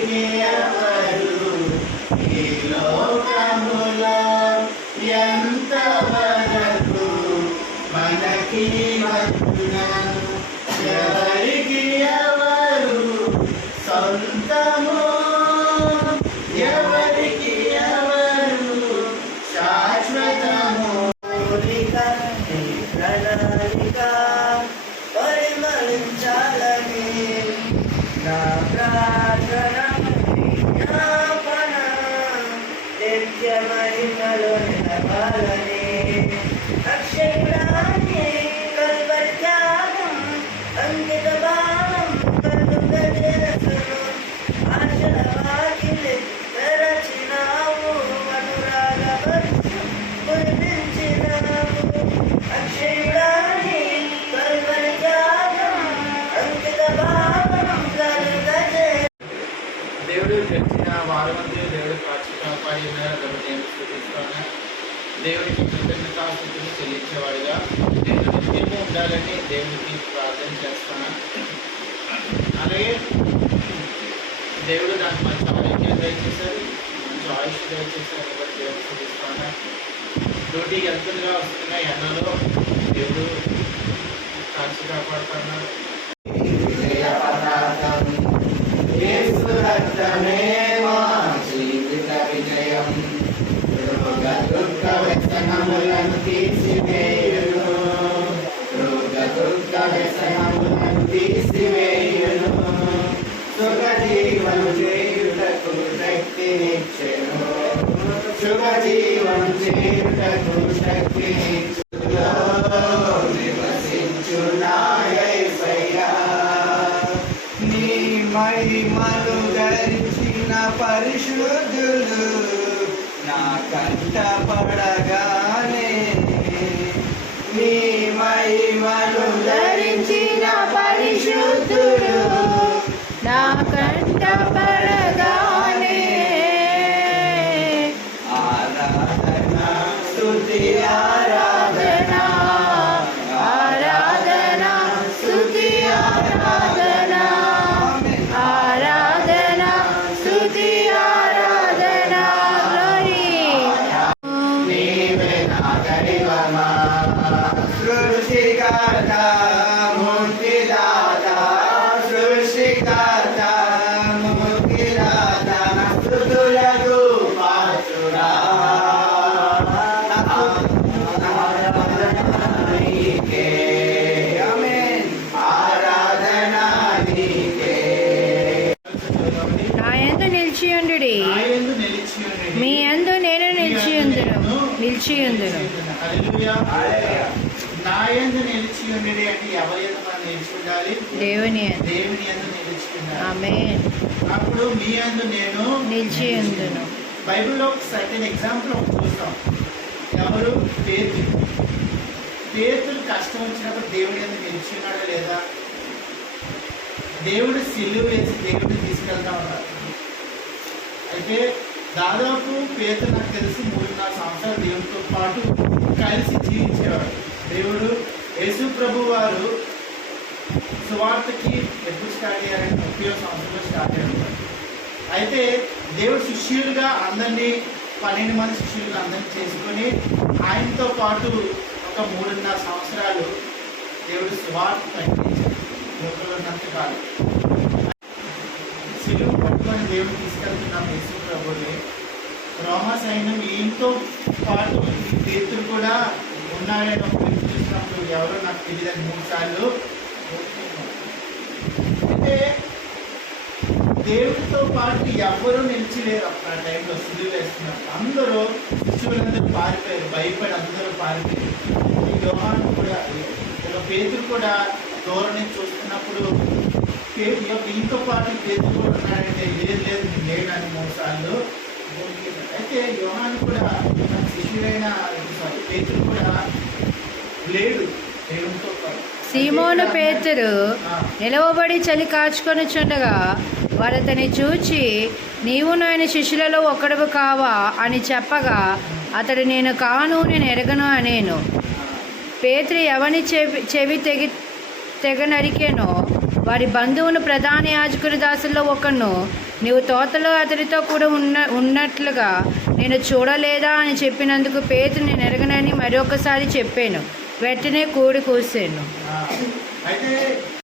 ఎవరికి ఎవరు ఈ లోకములో ఎంతవరకు మనకి వచ్చును? ఎవరికి ఎవరు సొంతము, ఎవరికి ఎవరు శాశ్వతము? ప్రణాళిక పరిమళించాలని నా ప్రార్థన జ్ఞాపన నిత్య మహిమలో నిలవాలని అక్షరాన్ని కల్వరి త్యాగం అంకిత భావం కలుగ చేసును. ఆశల వాకిలి తెరచినావు, అనురాగ వర్షం కురిపించినావు. అక్షరాన్ని కల్వరి త్యాగం అంకిత భావం కలుగ చేసును. దేవుడు గడిచిన వారమంతా దేవుడు కాచి కాపాడి నేను స్థుతిస్తాను. దేవుడికి కృతజ్ఞతాస్తుతులు చెల్లించేవాడిగా నేను నిత్యము ఉండాలని దేవుడికి ప్రార్థన చేస్తాను. అలాగే దేవుడు నాకు మంచి ఆరోగ్యం దయచేశారు, మంచి ఆయుష్ దయచేశారు కాబట్టి దేవుడు స్థుతిస్తాను. డ్యూటీకి వెళ్తుండగా వస్తున్న ఎండలో దేవుడు కాచి కాపాడుతున్నాడు. వ్యసనములను తీసివేయును, రోగ దుఃఖ వ్యసనములను తీసివేయును. సుఖ జీవనం చేయుటకు శక్తినిచ్చెను, సుఖ జీవనం చేయుటకు శక్తినిచ్చెను. నివసించు నా యేసయ్యా, నీ మహిమను ధరించిన పరిశుద్ధులు నా కంట పడగానే, నీ మహిమను ధరించిన పరిశుద్ధులు నా కంట పడగానే, ఆరాధన స్తుతి ఆరాధన ఆరాధన స్తుతి ఆరాధన ఆరాధన స్తుతి ఆరాధన. నీవే నా దైవమా, సృష్టికర్త ముక్తిదాత, సృష్టికర్త ముక్తిదాత, స్తుతులకు పాత్రుడా. నీకే ఆమేన్, ఆరాధన నీకే. నా యందు నిలిచియుండుడి, మీ యందు నేను నిలిచియుందును. నా యందు నిలిచి ఉండేది అంటే ఎవరి యందు మనం నిలిచి ఉండాలి? దేవుని యందు నిలిచి ఉండాలి. ఆమేన్. అప్పుడు మీ యందు నేను నిలిచియుందును. బైబిల్లో ఒక సర్టెన్ ఎగ్జాంపుల్ ఒకటి చూస్తాం. ఎవరు? పేతురు. పేతురు కష్టం వచ్చినప్పుడు దేవుడి యందు నిలిచి ఉన్నాడా లేదా? దేవుడు సిలువ వేసి దేవుడిని తీసుకెళ్తా ఉన్నారు. అయితే దాదాపు పేతురు నాకు తెలిసి 3-4 సంవత్సరాలు దేవుడితో పాటు కలిసి జీవించేవాడు. దేవుడు యేసు ప్రభు వారు సువార్తకి ఎప్పుడు స్టార్ట్ అయ్యారంటే 30వ సంవత్సరంలో స్టార్ట్ అయ్యారు. అయితే దేవుడు శిష్యులుగా అందరినీ 12 మంది శిష్యులుగా అందరినీ చేసుకొని ఆయనతో పాటు ఒక 3.5 సంవత్సరాలు దేవుడు సువార్త ప్రకటించారు లోకంలో ఉన్నంత కాలం. సిలువ పట్టుకొని దేవుడు తీసుకెళ్తున్నాం యేసు ప్రభుని. రోమా సైన్యం ఈయనతో పాటు పేతురు కూడా ఉన్నాడని ఒక వ్యక్తి చూసినప్పుడు ఎవరో నాకు తెలియదని 3 సార్లు. అయితే దేవుడితో పాటు ఎవరు నిలిచిలేరు. అప్పుడు ఆ టైంలో సిలువ వేస్తున్నారు. అందరూ శిష్యులందరూ పారిపోయారు, భయపడి అందరూ పారిపోయారు. ఈ యోహాను కూడా పేతురు కూడా దూరం నుంచి చూస్తున్నప్పుడు ఇంతో పాటు పేతురు కూడా ఉన్నాడంటే లేదు లేడని 3 సార్లు. అయితే యోహాను కూడా శిష్యుడైన పేతురు కూడా లేడు దేవునితో పాటు. సీమోను పేతురు నిలవబడి చలి కాచుకొనుచుండగా వారతని చూచి, నీవు నాయన శిష్యులలో ఒకడువు కావా అని చెప్పగా, అతడు నేను కాను, నేను ఎరగను అనేను. పేతురు ఎవని చెవి తెగ నరికేనో వారి బంధువును ప్రధాన యాజకుని దాసుల్లో ఒకను నీవు తోటలో అతడితో కూడా ఉన్నట్లుగా నేను చూడలేదా అని చెప్పినందుకు పేతురు నేను ఎరగనని మరొకసారి చెప్పాను. వెంటనే కోడి కూసాను. అయితే